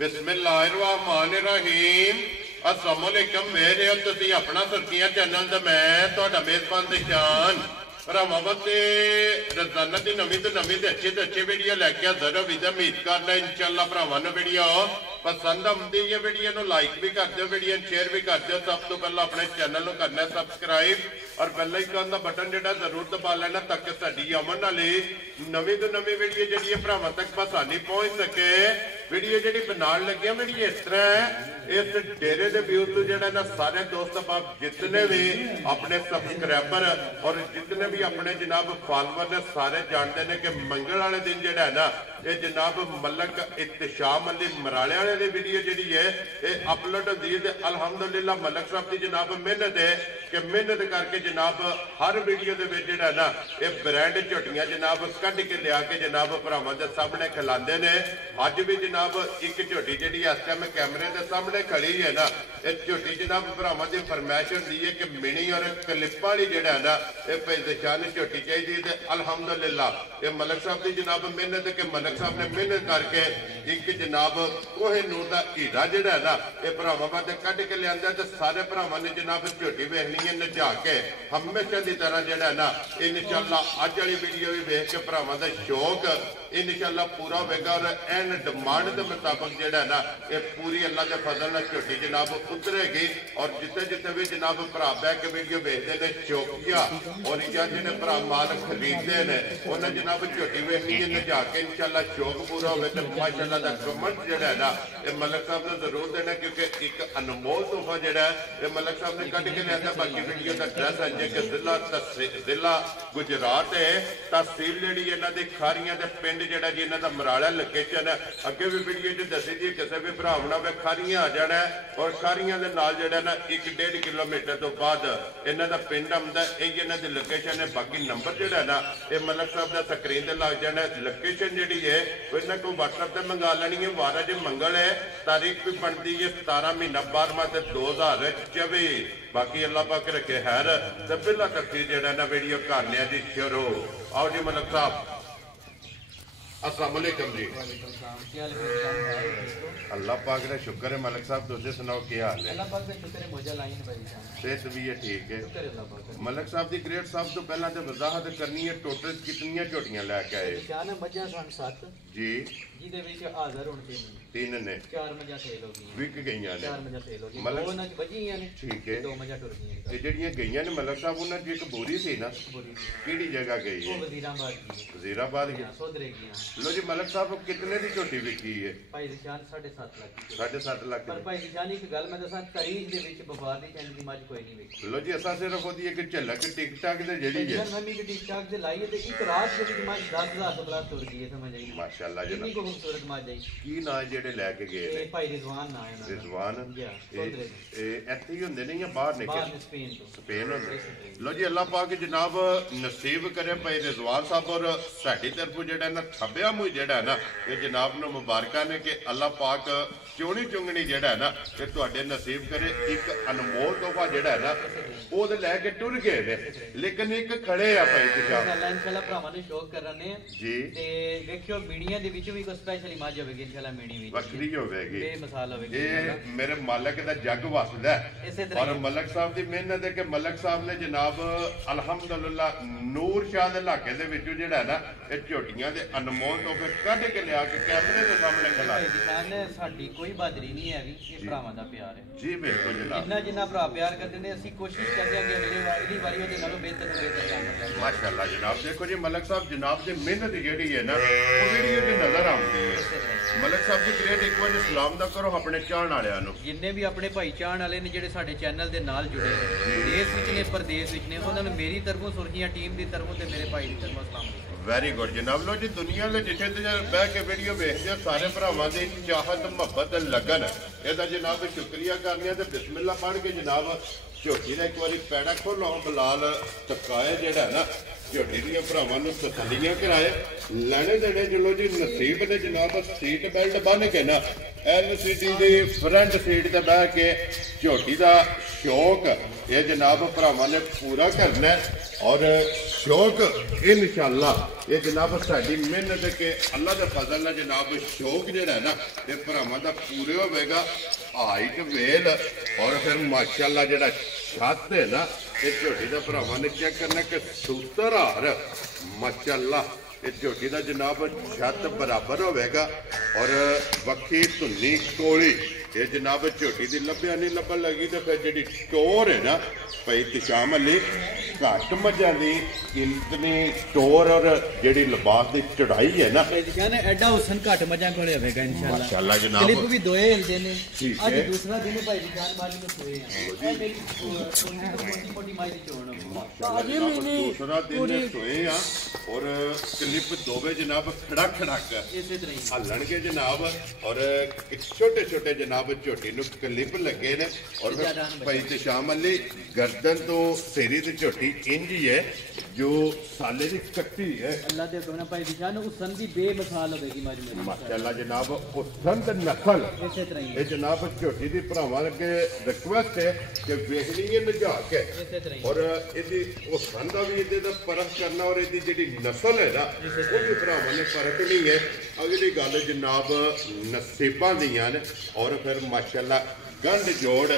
बिस्मिल्लाहिर्रहमानिर्रहीम। अस्सलाम वालेकुम। मेरे हो तुसी अपना सुर्खियां चैनल ते मैं तुहाडा मेजबान दिशान भरावां वास्ते रोजाना की नवीं तो अच्छी वीडियो लैके हाज़र हो। उम्मीद करना इंशाअल्लाह भरावां नूं वीडियो पसंद आउंदी है। वीडियो नूं लाइक भी कर दो, वीडियो शेयर भी कर दो। सब तो पहले अपने चैनल नूं करना सब्सक्राइब और बेल आइकन का बटन जिहड़ा जरूर दबा लेना ताकि साडी आउण वाली नवीं तो नवीं वीडियो जिहड़ी भरावां तक आसानी पहुंच सके। वीडियो जिहड़ी बनाउण लगे वीडियो इस तरह है, इस डेरे के व्यूज तो जो ना सारे दोस्त आप जितने भी अपने सब्सक्राइबर और जितने भी अपने जनाब फॉलोवर ने सारे जानते हैं कि मंगल वाले दिन जो है ना ये जनाब मलक इत्तिशाम अली मराले वाले की वीडियो जी है ये अपलोड होती है। अलहमदुलिल्लाह मलक साहब की जनाब मेहनत है कि मेहनत करके जनाब हर वीडियो के है ना ये ब्रांड झोटियां जनाब कढ़ के लिया के जनाब भरावां के सामने खिलाते हैं। अज भी जनाब एक झोटी जी इस टाइम कैमरे के सामने खड़ी है ना, ये झोटी जनाब भरावां की फरमाइश होती है कि मिनी और क्लिप वाली जिहड़ा है ना ये पहचान झोटी चाहिए। तो अलहमदुलिल्लाह ये मलक साहब की जनाब मेहनत के मलक साहब ने मेहनत करके एक जनाब कोहिनूर का हीरा जिहड़ा है ना ये भरावां वास्ते कढ़ के लिया। तो सारे भरावां ने जनाब झोटी वेखनी है नचा के हमेशा की तरह जिहड़ा है ना इंशाअल्लाह अज वाली वीडियो भी वेख के भरावां दा शौक इंशाअल्लाह पूरा होगा और एन डिमांड के मुताबिक जिहड़ा है ना ये पूरी अल्लाह के फजल नाल झोटी जनाब उतरेगी। और जिथे जिथे भी जनाब भरा बह के वीडियो वेखते हैं चौकिया और या जिन्हें भरा माल खरीदते हैं उन्हें जनाब झोटी वेखनी है नचा के इंशाअल्लाह शौक पूरा हो। तो माशाअल्लाह का कमेंट जिहड़ा है ना ये मलक साहब ने जरूर देना क्योंकि एक अनमोल तोहफा जिहड़ा है ये मलक साहब ने कढ़ के लिया। बाकी वीडियो का एड्रैस है कि जिला गुजरात है, तहसील जी इन्हों की खारियां पिंड जिहड़ा जी इन्हों का मराला लोकेशन है। अगे भी वीडियो च दसी जी किसी भी भरावना वे खारियां आ जाना है और खारियां के नाल जिहड़ा ना 1-1.5 किलोमीटर तो बाद इन्हों का पिंड आउंदा यही इन्हों की लोकेशन है। बाकी नंबर जिहड़ा है ना ये मलक साहब का स्क्रीन से लग जाना। लोकेशन जिहड़ी है वो इन्होंने को व्हाट्सएप से मंगा लैनी है। वार अज मंगल है, तारीख भी बनती है 17 महीना 12वां 2024। बाकी अल्लाह पाक रखे खैर। तो पहला तस्वीर जिहड़ा ना वीडियो करने जी शुरू। आओ जी मलक साहब अस्सलाम वालेकुम जी। अल्लाह पाक का शुक्र है। मलक साहब तुझे सुनाओ क्या हाल है? सेहत भी है ठीक है। मलक साहब की ग्रेट साहब तो पहला तो वजाहत करनी है टोटल कितनियां झोटियां लैके आए जी? तीन ने 4 मझां सेल हो गई विक गईयां ने मलक ठीक है। ये जड़ियां गईयां ने मलक साहब उन्हां च एक बोरी सी ना किहड़ी जगह गई है? वजीराबाद गई। लो जी मलक साहब कितने की झोटी विकी है? 7.5 लाख। लो जी असा सिर्फ ओदी एक झलक टिक टाक ते जड़ी है माशाअल्लाह जनाब खूबसूरत मज है। की ना जेड़े लेके गए ने? भाई रिजवान ना है। रिजवान इत्थे ही हुंदे ने या बाहर निकल? स्पेन हुंदे। लो जी अल्लाह पाक जनाब नसीब करे भाई रिजवान साहब और साडी तरफों जेड़ा ना थब्बिया मुंह जेड़ा है ना ये जनाब नूं मुबारकां ने कि अल्लाह पाक चोणी चुंगनी जेड़ा है ना कि तुहाडे नसीब करे। एक अनमोल तोहफा जेड़ा है ना वो तो लैके टुर गए ने लेकिन एक खड़े आ भाई इंशाअल्लाह भरावां ने शौक करने जी। ते देखियो मीडिया दे विच भी कोई स्पेशल इमेज होवेगी इंशाअल्लाह मीडी भी वक्री होवेगी बेमिसाल होवेगी। ये मेरे मालिक दा जग वसदा है और मलक साहब दी मेहनत है कि मलक साहब ने जनाब अल्हम्दुलिल्लाह नूर शाह दे इलाके दे विच जेड़ा है ना ये झोटियां दे अनमोल तोहफे कढ के लिया के कैमरे दे सामने खिला ने। साडी कोई बहादुरी नहीं है भी ये भरावां दा प्यार है जी बिल्कुल जनाब। जिन्ना जिन्ना भरा प्यार करदे ने ਅਸੀਂ कोशिश करदे हां कि अगली वारी ਉਹਦੇ ਨਾਲੋਂ बेहतर काम करें माशाअल्लाह जनाब। देखो जी मलक साहब जनाब दी मेहनत जेड़ी है ना वो वीडियो च नजर आउंदी है। मलक साहब जी ग्रेट एक बार सलाम दा करो अपने चाहण वालियां नु जिन्ने भी अपने भाई चाहण वाले ने जेड़े साडे चैनल दे नाल जुड़े ने देश विच ने परदेश विच ने उन्हां नु मेरी तरफों सुर्खियां टीम दी तरफों ते मेरे भाई दी तरफों सलाम। वेरी गुड जनाब। लो जी दुनिया में जिथे बह के वीडियो वेखदे सारे भरावां दी चाहत मुहब्बत लगन ਇਹਦਾ जनाब शुक्रिया करने तो बिस्मिल्लाह पढ़ के जनाब झोटी का एक बार पैड़ा खोलो बिलाल टकाए जेड़ा ना ਝੋਟੀ ਦੀਆਂ ਭਰਾਵਾਂ ਨੂੰ ਤਸੱਲੀਆਂ ਕਰਾਏ ਲੈਣੇ ਦੇਣੇ ਚਲੋ ਜੀ ਨਸੀਬ ਨੇ ਜਨਾਬ ਸੀਟ ਬੈਲਟ ਬੰਨ ਕੇ ਨਾ LCD ਦੀ ਫਰੰਟ ਸੀਟ ਤੇ ਬਹਿ ਕੇ ਝੋਟੀ ਦਾ ਸ਼ੌਕ ਇਹ ਜਨਾਬ ਭਰਾਵਾਂ ਨੇ ਪੂਰਾ ਕਰਨਾ ਔਰ ਸ਼ੌਕ ਇਨਸ਼ਾਅੱਲਾ ਇਹ ਜਨਾਬ ਸਾਡੀ ਮਿਹਨਤ ਕੇ ਅੱਲਾ ਦੇ ਫਜ਼ਲ ਨਾਲ ਜਨਾਬ ਸ਼ੌਕ ਜਿਹੜਾ ਨਾ ਇਹ ਭਰਾਵਾਂ ਦਾ ਪੂਰੇ ਹੋਵੇਗਾ ਹਾਈਟ ਵੇਲ ਔਰ ਫਿਰ ਮਾਸ਼ਾਅੱਲਾ ਜਿਹੜਾ ਛੱਤ ਹੈ ਨਾ ਇਹ ਝੋਟੀ ਦਾ ਭਰਾਵਾਂ ਨੇ ਚੈੱਕ ਕਰਨਾ ਕਿ ਸੂਤਰ ਹਾਰ ਮਾਸ਼ਾਅੱਲਾ ਇਹ ਝੋਟੀ ਦਾ ਜਨਾਬ ਛੱਤ ਬਰਾਬਰ ਹੋਵੇਗਾ ਔਰ ਵੱਖੀ ਧੁੰਨੀ ਕੋਲੀ ਇਹ ਜਨਾਬ ਝੋਟੀ ਦੀ ਲੱਭਿਆ ਨਹੀਂ ਲੱਭਣ ਲੱਗੀ ਤੇ ਫਿਰ ਜਿਹੜੀ ਟੋਰ ਹੈ ਨਾ ਭਾਈ ਤਿਸ਼ਾਮ ਅਲੀ ਘੱਟ ਮੱਝਾਂ ਦੀ ਕਿੰਤਨੀ ਟੋਰ ਔਰ ਜਿਹੜੀ ਲਿਬਾਸ ਦੀ ਚੜਾਈ ਹੈ ਨਾ ਐਡਾ ਹੁਸਨ ਘੱਟ ਮੱਝਾਂ ਕੋਲੇ ਹੋਵੇਗਾ ਇਨਸ਼ਾਅੱਲਾ ਮਾਸ਼ਾਅੱਲਾ ਜਨਾਬ ਕਲਿੱਪ ਵੀ ਦੋਏ ਹਿਲਦੇ ਨੇ ਠੀਕ ਅੱਜ ਹੈ ਦੂਸਰਾ ਦਿਨ ਭਾਈ ਦੀ ਜਾਨ ਮਾਲੀ ਨੂੰ ਸੋਏ ਆ ਇਹ ਮੇਰੀ ਛੋਟੀ ਮਾਈ ਦੀ ਚੋਣ ਦੂਸਰਾ ਦਿਨ ਸੋਏ ਆ ਔਰ ਕਲਿੱਪ ਦੋਵੇਂ ਜਨਾਬ ਖੜਾ ਇਸੇ ਤਰ੍ਹਾਂ ਹੀ ਹੱਲਣਗੇ ਜਨਾਬ ਔਰ ਛੋਟੇ ਛੋਟੇ ਜਨਾਬ ਝੋਟੀ ਨੂੰ ਕਲਿੱਪ ਲੱਗੇ ਨੇ ਔਰ ਭਾਈ ਤਿਸ਼ਾਮ ਅਲੀ ਗਰਦਨ ਤੋਂ ਸੇਰੀ ਦੀ ਝੋਟੀ ਇੰਜ ਹੀ ਹੈ ਜੋ ਸਾਲੇ ਦੀ ਕੱਟੀ ਹੈ ਅੱਲਾ ਦੇ ਹੁਕਮ ਨਾਲ ਭਾਈ ਦੀ ਜਾਨ ਹੁਸਨ ਦੀ ਬੇਮਿਸਾਲ ਹੋਵੇਗੀ ਮੱਝ ਮੇਰੀ ਮਾਸ਼ਾਅੱਲਾ ਜਨਾਬ ਹੁਸਨ ਤੇ ਨਸਲ ਇਸੇ ਤਰ੍ਹਾਂ ਹੀ ਇਹ ਜਨਾਬ ਝੋਟੀ ਦੀ ਭਰਾਵਾਂ ਅੱਗੇ ਰਿਕੁਐਸਟ ਹੈ ਕਿ ਵੇਖਣੀ ਹੈ ਨਜਾ ਕੇ ਇਸੇ ਤਰ੍ਹਾਂ ਹੀ ਔਰ ਇਹਦੀ ਹੁਸਨ ਦਾ ਵੀ ਇਹਦੇ ਦਾ ਪਰਖ ਕਰਨਾ ਔਰ ਇਹਦੀ ਜਿਹੜੀ ਨਸਲ ਹੈ ਨਾ ਉਹਦੀ ਭਰਾਵਾਂ ਨੇ ਪਰਖਣੀ ਹੈ ਅਗਲੀ ਗੱਲ ਜਨਾਬ ਨਸੀਬਾਂ ਦੀਆਂ ਨੇ ਔਰ ਫਿਰ ਮਾਸ਼ਾਅੱਲਾ ਗੰਢ ਜੋੜ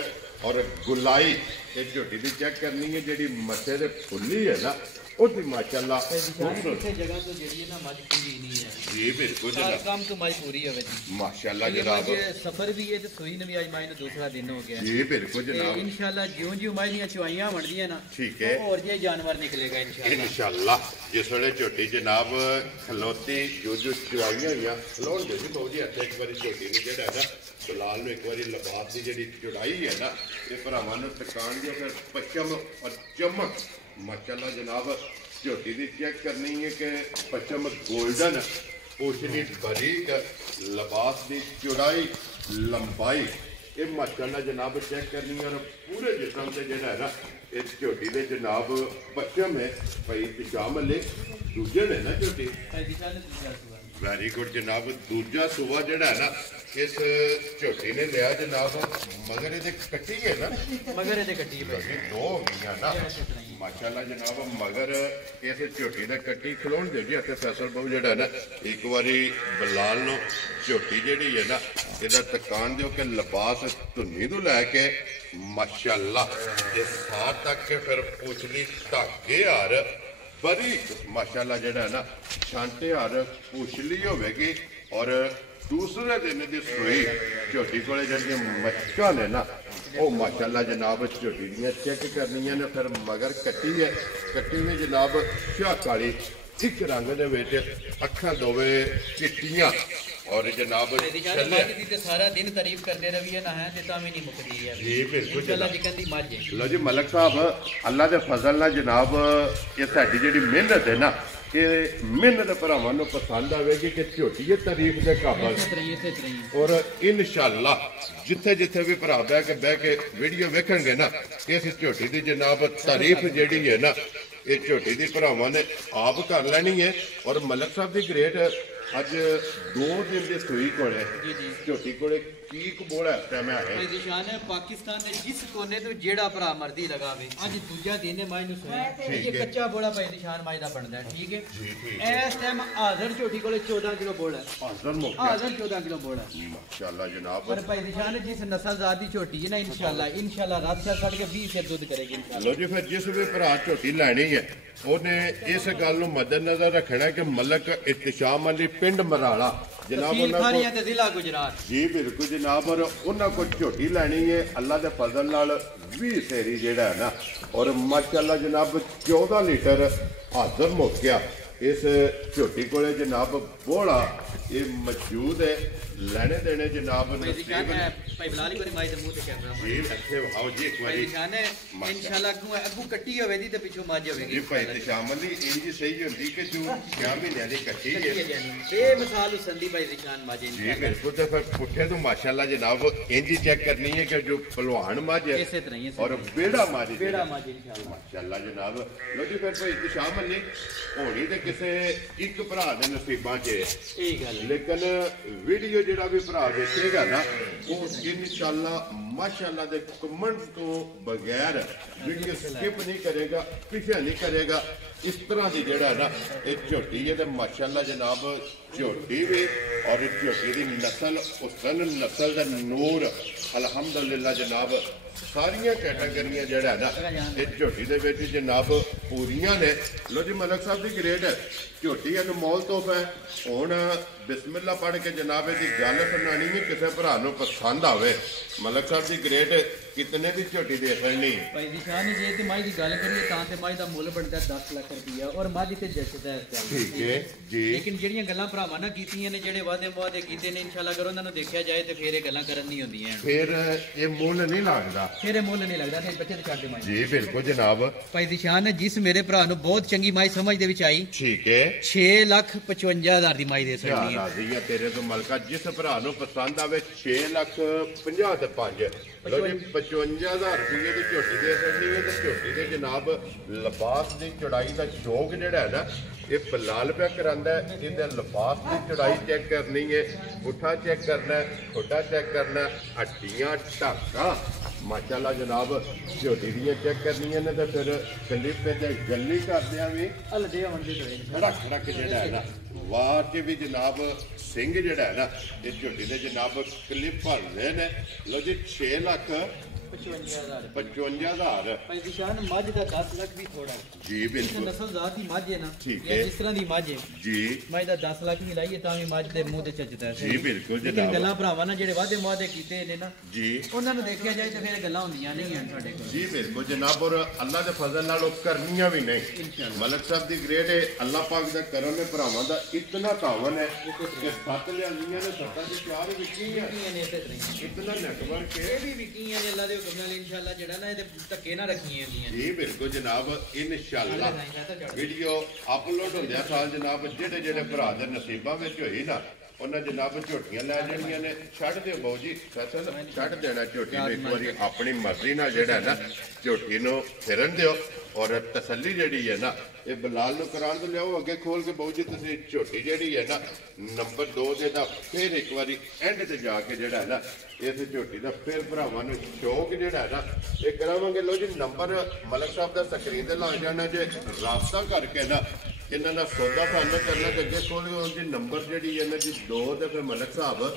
ਔਰ ਗੁਲਾਈ ਇਹ ਝੋਟੀ ਦੀ ਚੈੱਕ ਕਰਨੀ ਹੈ ਜਿਹੜੀ ਮੱਥੇ ਦੇ ਫੁੱਲੀ ਹੈ ਨਾ ਉਹਦੀ ਮਾਸ਼ਾਅੱਲਾ ਕਿਸੇ ਜਗ੍ਹਾ ਤੋਂ ਜਿਹੜੀ ਹੈ ਨਾ ਮੱਝ ਪੂਰੀ ਨਹੀਂ ਹੈ ਜੀ ਬਿਲਕੁਲ ਹਰ ਜਨਾਬ ਕੰਮ ਤੋਂ ਮੱਝ ਪੂਰੀ ਹੋਵੇ ਜੀ ਮਾਸ਼ਾਅੱਲਾ ਇਹ ਜਨਾਬ ਮੱਝ ਸਫਰ ਵੀ ਹੈ ਤੇ ਸੂਈ ਨੇ ਵੀ ਅੱਜ ਮਾਈ ਨੂੰ ਦੂਸਰਾ ਦਿਨ ਹੋ ਗਿਆ ਜੀ ਬਿਲਕੁਲ ਜਨਾਬ ਇਨਸ਼ਾਅੱਲਾ ਜਿਉਂ ਮੱਝ ਦੀਆਂ ਚੁਆਈਆਂ ਬਣਦੀਆਂ ਨਾ ਠੀਕ ਹੈ ਹੋਰ ਜੇ ਜਾਨਵਰ ਨਿਕਲੇਗਾ ਇਨਸ਼ਾਅੱਲਾ ਇਨਸ਼ਾਅੱਲਾ ਜਿਸ ਵੇਲੇ ਝੋਟੀ ਜਨਾਬ ਖਲੋਤੀ ਜੋ ਚੁਆਈਆਂ ਹੋਈਆਂ ਖਲੋਣ ਦੇ ਵੀ ਜੀ ਇੱਥੇ ਇੱਕ ਵਾਰੀ ਝੋਟੀ ਨੂੰ ਜਿਹੜਾ ਹੈ ਨਾ ਬਲਾਲ ਨੂੰ ਇੱਕ ਵਾਰੀ ਲਿਬਾਸ ਦੀ ਜਿਹੜੀ ਚੜਾਈ ਹੈ ਨਾ ਇਹ ਭਰਾਵਾਂ ਨੂੰ ਟਿਕਾਣ ਦੀ ਫਿਰ ਪੱਛਮ ਔਰ ਚਮਕ ਮਾਸ਼ਾਅੱਲਾ ਜਨਾਬ ਝੋਟੀ ਦੀ ਚੈੱਕ ਕਰਨੀ ਹੈ ਕਿ ਪੱਛਮ ਗੋਲਡਨ ਪੋਸ਼ਣੀ ਬਰੀਕ ਲਿਬਾਸ ਦੀ ਚੌੜਾਈ ਲੰਬਾਈ ਇਹ ਮਾਸ਼ਾਅੱਲਾ ਜਨਾਬ ਚੈੱਕ ਕਰਨੀ ਔਰ ਪੂਰੇ ਜਿਸਮ ਤੇ ਜਿਹੜਾ ਹੈ ਨਾ ਇਹ ਝੋਟੀ ਦੇ ਜਨਾਬ ਪੱਛਮ ਹੈ ਭਾਈ ਤਿਸ਼ਾਮ ਅਲੀ ਦੂਜੇ ਨੇ ਨਾ ਝੋਟੀ ਭਾਈ ਦੀ ਜਾਨ ਦੂਸਰਾ ਸੁਆ ਵੈਰੀ ਗੁੱਡ ਜਨਾਬ ਦੂਜਾ ਸੂਆ ਜਿਹੜਾ ਹੈ ਨਾ ਇਸ ਝੋਟੀ ਨੇ ਲਿਆ ਜਨਾਬ ਮਗਰ ਇਹਦੇ ਕੱਟੀ ਹੈ ਨਾ ਮਗਰ ਇਹਦੇ ਕੱਟੀ ਹੈ ਇਹ ਦੋ ਹੋ ਗਈਆਂ ਨਾ ਮਾਸ਼ਾਅੱਲਾ ਜਨਾਬ ਮਗਰ ਇਸ ਝੋਟੀ ਦਾ ਕੱਟੀ ਖਲੋਣ ਦੇ ਜੀ ਅਤੇ ਫੈਸਲ ਬਹੁ ਜਿਹੜਾ ਨਾ ਇੱਕ ਵਾਰੀ ਬਲਾਲ ਨੂੰ ਝੋਟੀ ਜਿਹੜੀ ਹੈ ਨਾ ਇਹਦਾ ਤਕਾਨ ਦਿਓ ਕਿ ਲਿਬਾਸ ਧੁੰਨੀ ਤੋਂ ਲੈ ਕੇ ਮਾਸ਼ਾਅੱਲਾ ਇਹ ਸਾਰ ਤੱਕ ਕੇ ਫਿਰ ਪੁੱਛਲੀ ਧਾਗੇ ਹਾਰ ਬੜੀ ਮਾਸ਼ਾਅੱਲਾ ਜਿਹੜਾ ਨਾ ਛਾਂਟੇ ਹਾਰ ਪੁੱਛਲੀ ਹੋਵੇਗੀ ਔਰ ਦੂਸਰੇ ਦਿਨ ਦੀ ਸੂਈ ਝੋਟੀ ਕੋਲੇ ਜਿਹੜੀਆਂ ਮੱਛਾਂ ਨੇ ਨਾ ਉਹ ਮਾਸ਼ਾਅੱਲਾ ਜਨਾਬ ਝੋਟੀ ਦੀਆਂ ਚੈੱਕ ਕਰਨੀਆਂ ਨੇ ਫਿਰ ਮਗਰ ਕੱਟੀ ਹੈ ਕੱਟੀ ਨੇ ਜਨਾਬ ਸ਼ਾਹ ਕਾਲੀ ਇੱਕ ਰੰਗ ਦੇ ਵਿੱਚ ਅੱਖਾਂ ਦੋਵੇਂ ਚਿੱਟੀਆਂ ਔਰ ਜਨਾਬ ਮੱਝ ਦੀ ਤੇ ਸਾਰਾ ਦਿਨ ਤਾਰੀਫ ਕਰਦੇ ਰਹੀਏ ਨਾ ਹੈ ਤੇ ਤਾਂ ਵੀ ਨਹੀਂ ਮੁੱਕਦੀ ਹੈ ਜੀ ਬਿਲਕੁਲ ਇਨਸ਼ਾਅੱਲਾ ਜਿਕਨ ਦੀ ਮੱਝ ਹੈ ਲੋ ਜੀ ਮਲਕ ਸਾਹਿਬ ਅੱਲਾ ਦੇ ਫਜ਼ਲ ਨਾਲ ਜਨਾਬ ਇਹ ਸਾਡੀ ਜਿਹੜੀ ਮਿਹਨਤ ਹੈ ਨਾ ਇਹ ਮਿਹਨਤ ਭਰਾਵਾਂ ਨੂੰ ਪਸੰਦ ਆਵੇਗੀ ਕਿ ਝੋਟੀ ਇਹ ਤਾਰੀਫ ਦੇ ਕਾਬਲ ਔਰ ਇਨਸ਼ਾਅੱਲਾ ਜਿੱਥੇ ਜਿੱਥੇ ਵੀ ਭਰਾ ਬਹਿ ਕੇ ਵੀਡੀਓ ਵੇਖਣਗੇ ਨਾ ਇਸ ਝੋਟੀ ਦੀ ਜਨਾਬ ਤਾਰੀਫ ਜਿਹੜੀ ਹੈ ਨਾ ਇਹ ਝੋਟੀ ਦੀ ਭਰਾਵਾਂ ਨੇ ਆਪ ਕਰ ਲੈਣੀ ਹੈ ਔਰ ਮਲਕ ਸਾਹਿਬ ਦੀ ਗ੍ਰੇਟ ਅੱਜ 2 ਦਿਨ ਦੀ ਸੂਈ ਕੋਲੇ ਝੋਟੀ ਕੋਲੇ ਕੀ ਕਬੋਲਾ ਟਾਈਮ ਹੈ ਭਾਈ ਨਿਸ਼ਾਨ ਹੈ ਪਾਕਿਸਤਾਨ ਦੇ ਜਿਸ ਕੋਨੇ ਤੋਂ ਜਿਹੜਾ ਭਰਾ ਮਰਦੀ ਲਗਾਵੇ ਅੱਜ ਦੂਜਾ ਦਿਨ ਹੈ ਮਾਈ ਨੂੰ ਸੋਇਆ ਇਹ ਕੱਚਾ ਬੋਲਾ ਭਾਈ ਨਿਸ਼ਾਨ ਮਾਈ ਦਾ ਬਣਦਾ ਠੀਕ ਹੈ ਇਸ ਟਾਈਮ ਹਾਜ਼ਰ ਝੋਟੀ ਕੋਲੇ 14 ਕਿਲੋ ਬੋਲਾ ਹਾਜ਼ਰ 14 ਕਿਲੋ ਬੋਲਾ ਮਾਸ਼ਾਅੱਲਾ ਜਨਾਬ ਪਰ ਭਾਈ ਨਿਸ਼ਾਨ ਜਿਸ ਨਸਲਜ਼ਾਤ ਦੀ ਝੋਟੀ ਹੈ ਨਾ ਇਨਸ਼ਾਅੱਲਾ ਰਾਤ ਸੇ ਕੱਢ ਕੇ 20 ਸੇ ਦੁੱਧ ਕਰੇਗੀ ਇਨਸ਼ਾਅੱਲਾ ਲੋ ਜੀ ਫਿਰ ਜਿਸ ਵੀ ਭਰਾ ਝੋਟੀ ਲੈਣੀ ਹੈ ਉਹਨੇ ਇਸ ਗੱਲ ਨੂੰ ਮੱਦੇਨਜ਼ਰ ਰੱਖਣਾ ਕਿ ਮਲਕ ਇਤਸ਼ਾਮ ਅਲੀ ਪਿੰਡ ਮਰਾਲਾ ਜਨਾਬ ਖਾਰੀਆਂ ਤੇ ਜ਼ਿਲ੍ਹਾ ਗੁਜਰਾਤ ਜੀ ਬਿਲਕੁਲ ਜਨਾਬ ਔਰ ਉਹਨਾਂ ਕੋਲ ਝੋਟੀ ਲੈਣੀ ਹੈ ਅੱਲਾ ਦੇ ਫਜ਼ਲ ਨਾਲ 20 ਸੇਰੀ ਜਿਹੜਾ ਹੈ ਨਾ ਔਰ ਮਾਸ਼ਾਅੱਲਾ ਜਨਾਬ 14 ਲੀਟਰ ਹਾਜ਼ਰ ਮੁੱਕਿਆ ਇਸ ਝੋਟੀ ਕੋਲੇ ਜਨਾਬ ਬੋਲਾ ਇਹ ਮੌਜੂਦ ਹੈ ਲੈਣੇ ਦੇਣੇ ਜਨਾਬ ਨਸੀਬ ਭਾਈ ਬਲਾਲੀ ਕੋਲ ਮਾਈ ਦੇ ਮੂੰਹ ਤੇ ਕੈਮਰਾ ਜੀ ਇੱਥੇ ਆਓ ਜੀ ਇੱਕ ਵਾਰੀ ਨਿਸ਼ਾਨ ਹੈ ਇਨਸ਼ਾਅੱਲਾ ਅੱਗੂ ਕੱਟੀ ਹੋਵੇਗੀ ਤੇ ਪਿੱਛੋਂ ਮੱਝ ਹੋਵੇਗੀ ਜੀ ਭਾਈ ਇਤਸ਼ਾਮ ਦੀ ਇੰਜ ਸਹੀ ਹੁੰਦੀ ਕਿ ਜੋ 6 ਮਹੀਨਿਆਂ ਦੀ ਕੱਟੀ ਹੈ ਬੇਮਿਸਾਲ ਹੁਸਨ ਦੀ ਭਾਈ ਨਿਸ਼ਾਨ ਮੱਝ ਜੀ ਬਿਲਕੁਲ ਤੇ ਫਿਰ ਪੁੱਠੇ ਤੋਂ ਮਾਸ਼ਾਅੱਲਾ ਜਨਾਬ ਇੰਜ ਹੀ ਚੈੱਕ ਕਰਨੀ ਹੈ ਕਿ ਜੋ ਪਹਿਲਵਾਨ ਮੱਝ ਹੈ ਇਸੇ ਤਰ੍ਹਾਂ ਹੀ ਔਰ ਬੇੜਾ ਮੱਝ ਇਨਸ਼ਾਅੱਲਾ ਮਾਸ਼ਾਅੱਲਾ ਜਨਾਬ ਲੋ ਜੀ ਫਿਰ ਭਾਈ ਇਤਸ਼ਾਮ ਅਲੀ ਹੋਣੀ ਤੇ ਕਿਸੇ ਇੱਕ ਭਰਾ ਦੇ ਨਸੀਬਾਂ 'ਚ ਇਹ ਗੱਲ ਲੇਕਿਨ ਵੀਡੀਓ ਜਿਹੜਾ ਵੀ ਭਰਾ ਦੇਖੇਗਾ ਨਾ ਉਹ ਇਨਸ਼ਾਅੱਲਾ ਮਾਸ਼ਾਅੱਲਾ ਦੇ ਕਮੈਂਟ ਤੋਂ ਬਗੈਰ ਵੀਡੀਓ ਸਕਿਪ ਨਹੀਂ ਕਰੇਗਾ ਪਿੱਛੇ ਨਹੀਂ ਕਰੇਗਾ ਇਸ ਤਰ੍ਹਾਂ ਦੀ ਜਿਹੜਾ ਨਾ ਇਹ ਝੋਟੀ ਹੈ ਤੇ ਮਾਸ਼ਾਅੱਲਾ ਜਨਾਬ ਝੋਟੀ ਵੀ ਔਰ ਇਸ ਝੋਟੀ ਦੀ ਨਸਲ ਹੁਸਨ ਨਸਲ ਦਾ ਨੂਰ ਅਲਹਮਦੁਲਿਲਾ ਜਨਾਬ ਸਾਰੀਆਂ ਕੈਟਾਗਰੀਆਂ ਜਿਹੜਾ ਨਾ ਇਹ ਝੋਟੀ ਦੇ ਵਿੱਚ ਜਨਾਬ ਪੂਰੀਆਂ ਨੇ ਲੋ ਜੀ ਮਲਕ ਸਾਹਿਬ ਦੀ ਗ੍ਰੇਡ ਹੈ ਝੋਟੀ ਅਨਮੋਲ ਤੋਹਫਾ ਹੈ ਹੁਣ ਬਿਸਮਿਲ੍ਲਾ ਪੜ੍ਹ ਕੇ ਜਨਾਬ ਇਹਦੀ ਗੱਲ ਸੁਣਾਣੀ ਨਹੀਂ ਕਿਸੇ ਭਰਾ ਨੂੰ ਪਸੰਦ ਆਵੇ ਮਲਕ ਸਾਹਿਬ ਦੀ ਗ੍ਰੇਡ ਕਿਤਨੇ ਦੀ ਝੋਟੀ ਦੇ ਸਕਣੀ ਭਾਈ ਨਿਸ਼ਾਨ ਜੇ ਤੇ ਮਾਈ ਦੀ ਗੱਲ ਕਰੀਏ ਤਾਂ ਤੇ ਮਾਈ ਦਾ ਮੁੱਲ ਬਣਦਾ 10 ਲੱਖ ਰੁਪਈਆ ਔਰ ਮੱਝ ਤੇ ਜੱਜਦਾ ਹੈ ਠੀਕ ਹੈ ਜੀ ਲੇਕਿਨ ਜਿਹੜੀਆਂ ਗੱਲਾਂ ਭਰਾਵਾਂ ਨਾਲ ਕੀਤੀਆਂ ਨੇ ਜਿਹੜੇ ਵਾਅਦੇ ਕੀਤੇ ਨੇ ਇਨਸ਼ਾਅੱਲਾ ਅਗਰ ਉਹਨਾਂ ਨੂੰ ਦੇਖਿਆ ਜਾਏ ਤੇ ਫਿਰ ਇਹ ਗੱਲਾਂ ਕਰਨ ਨਹੀਂ ਹੁੰਦੀਆਂ ਫਿਰ ਇਹ ਮੁੱਲ ਨਹੀਂ ਲੱਗਦਾ ਫਿਰ ਇਹ ਮੁੱਲ ਨਹੀਂ ਲੱਗਦਾ ਤੇ ਬੱਚੇ ਤੇ ਛੱਡ ਦੇ ਮਾਈ ਜੀ ਬਿਲਕੁਲ ਜਨਾਬ ਭਾਈ ਨਿਸ਼ਾਨ ਜਿਸ ਮੇਰੇ ਭਰਾ ਨੂੰ ਬਹੁਤ ਚੰਗੀ ਮਾਈ ਸਮਝ ਦੇ ਵਿੱਚ ਆਈ ਠੀਕ ਹੈ 6,55,000 ਦੀ ਮਾਈ ਦੇ ਸਕਦੀ ਹੈ ਰਾਜ਼ੀ ਹੈ ਤੇਰੇ ਤੋਂ ਮਲਕਾ ਜਿਸ ਭਰਾ ਨੂੰ ਪਸੰਦ ਆਵੇ 6,50,000 ਤੇ 5 ਲੋ ਜੀ 55,000 ਰੁਪਏ ਦੀ ਝੋਟੀ ਦੇ ਸਕਦੀ ਹੈ ਤੇ ਝੋਟੀ ਦੇ ਜਨਾਬ ਲਿਬਾਸ ਦੀ ਚੌੜਾਈ ਦਾ ਸ਼ੌਕ ਜਿਹੜਾ ਹੈ ਨਾ ਇਹ ਬਲਾਲ ਪਿਆ ਕਰਾਂਦਾ ਇਹਦੇ ਲਿਬਾਸ ਦੀ ਚੌੜਾਈ ਚੈੱਕ ਕਰਨੀ ਹੈ ਪੁੱਠਾ ਚੈੱਕ ਕਰਨਾ ਖੋਟਾ ਚੈੱਕ ਕਰਨਾ ਹੱਡੀਆਂ ਢਾਕਾਂ ਮਾਸ਼ਾਅੱਲਾ ਜਨਾਬ ਝੋਟੀ ਦੀਆਂ ਚੈੱਕ ਕਰਨੀਆਂ ਨੇ ਤੇ ਫਿਰ ਕਲਿੱਪ ਤੇ ਗੱਲੀ ਕਰਦਿਆਂ ਵੀ ਹਲਦੇ ਆਉਣ ਦੇ ਦੋਏ ਖੜਕ ਜਿਹੜਾ ਹੈ ਨਾ ਵਾਰ ਤੇ ਵੀ ਜਨਾਬ ਸਿੰਘ ਜਿਹੜਾ ਹੈ ਨਾ ਇਹ ਝੋਟੀ ਦੇ ਜਨਾਬ ਕਲਿੱਪ ਭਰਦੇ ਨੇ ਲੋ ਜੀ 6,55,000 ਭਾਈ ਨਿਸ਼ਾਨ ਮੱਝ ਦਾ 10 ਲੱਖ ਵੀ ਥੋੜਾ ਜੀ ਬਿਲਕੁਲ ਨਸਲ ਜ਼ਾਤ ਦੀ ਮੱਝ ਹੈ ਨਾ ਠੀਕ ਜਾਂ ਹੈ ਜਿਸ ਤਰ੍ਹਾਂ ਦੀ ਮੱਝ ਹੈ ਜੀ ਮੱਝ ਦਾ 10 ਲੱਖ ਵੀ ਲਾਈਏ ਤਾਂ ਵੀ ਮੱਝ ਦੇ ਮੂੰਹ ਤੇ ਚੱਜਦਾ ਹੈ ਜੀ ਬਿਲਕੁਲ ਲੇਕਿਨ ਜਨਾਬ ਗੱਲਾਂ ਭਰਾਵਾਂ ਨਾਲ ਜਿਹੜੇ ਵਾਅਦੇ ਕੀਤੇ ਨੇ ਨਾ ਜੀ ਉਹਨਾਂ ਨੂੰ ਦੇਖਿਆ ਜਾਏ ਤਾਂ ਫਿਰ ਗੱਲਾਂ ਹੁੰਦੀਆਂ ਨਹੀਂ ਹਨ ਸਾਡੇ ਕੋਲ ਜੀ ਬਿਲਕੁਲ ਜਨਾਬ ਔਰ ਅੱਲਾ ਦੇ ਫਜ਼ਲ ਨਾਲ ਉਹ ਕਰਨੀਆਂ ਵੀ ਨਹੀਂ ਮਲਕ ਸਾਹਿਬ ਦੀ ਗ੍ਰੇਡ ਹੈ ਅੱਲਾ ਪਾਕ ਦਾ ਕਰਮ ਹੈ ਭਰਾਵਾਂ ਦਾ ਇਤਨਾ ਤਾਵਨ ਹੈ ਕਿ ਸੱਤ ਲਿਆਂਦੀਆਂ ਨੇ ਸੱਤਾਂ ਦੇ ਚਾਰ ਵਿਕੀਆਂ ਨੇ ਇਸੇ ਤਰ੍ਹਾਂ ਇਤਨਾ ਨੈਟਵਰਕ ਹੈ ਇਹ ਵੀ ਵਿਕੀਆਂ ਨੇ ਅੱਲਾ ਦੇ ਹੁਕਮ ਨਾਲ ਇਨਸ਼ਾਅੱਲਾ ਜਿਹੜਾ ਨਾ ਇਹਦੇ ਧੱਕੇ ਨਾ ਰੱਖੀਆਂ ਗਈਆਂ ਜੀ ਬਿਲਕੁਲ ਜਨਾਬ ਇਨਸ਼ਾਅੱਲਾ ਵੀਡੀਓ ਅਪਲੋਡ ਹੁੰਦਿਆਂ ਸਾਲ ਜਨਾਬ ਜਿਹੜੇ ਭਰਾ ਦੇ ਨਸੀਬਾਂ ਵਿੱਚ ਹੋਈ ਨਾ ਉਹਨਾਂ ਜਨਾਬ ਝੋਟੀਆਂ ਲੈ ਜਿਹੜੀਆਂ ਨੇ ਛੱਡ ਦਿਓ ਬਾਊ ਜੀ ਫਸਲ ਛੱਡ ਦੇਣਾ ਝੋਟੀ ਨੂੰ ਇੱਕ ਵਾਰੀ ਆਪਣੀ ਮਰਜ਼ੀ ਨਾਲ ਜਿਹੜਾ ਨਾ ਝੋਟੀ ਨੂੰ ਫਿਰਨ ਦਿਓ ਔਰ ਤਸੱਲੀ ਜਿਹੜੀ ਹੈ ਨਾ ਇਹ ਬਲਾਲ ਨੂੰ ਕਰਾਉਣ ਤੋਂ ਲਿਆਓ ਅੱਗੇ ਖੋਲ ਕੇ ਬਾਊ ਜੀ ਤੁਸੀਂ ਝੋਟੀ ਜਿਹੜੀ ਹੈ ਨਾ ਨੰਬਰ 2 ਦੇ ਦਾ ਫਿਰ ਇੱਕ ਵਾਰੀ ਐਂਡ ਤੇ ਜਾ ਕੇ ਜਿਹੜਾ ਹੈ ਨਾ ਇਸ ਝੋਟੀ ਦਾ ਫਿਰ ਭਰਾਵਾਂ ਨੂੰ ਸ਼ੌਕ ਜਿਹੜਾ ਹੈ ਨਾ ਇਹ ਕਰਾਵਾਂਗੇ ਲੋ ਜੀ ਨੰਬਰ ਮਲਕ ਸਾਹਿਬ ਦਾ ਸਕਰੀਨ ਤੇ ਲੱਗ ਜਾਣਾ ਜੇ ਰਾਬਤਾ ਕਰਕੇ ਨਾ ਇਹਨਾਂ ਦਾ ਸੌਦਾ ਫਾਈਨਲ ਕਰਨਾ ਤੇ ਅੱਗੇ ਖੋਲ ਕੇ ਉਹਦੀ ਨੰਬਰ ਜਿਹੜੀ ਹੈ ਨਾ ਜੀ 2 ਤੇ ਫਿਰ ਮਲਕ ਸਾਹਿਬ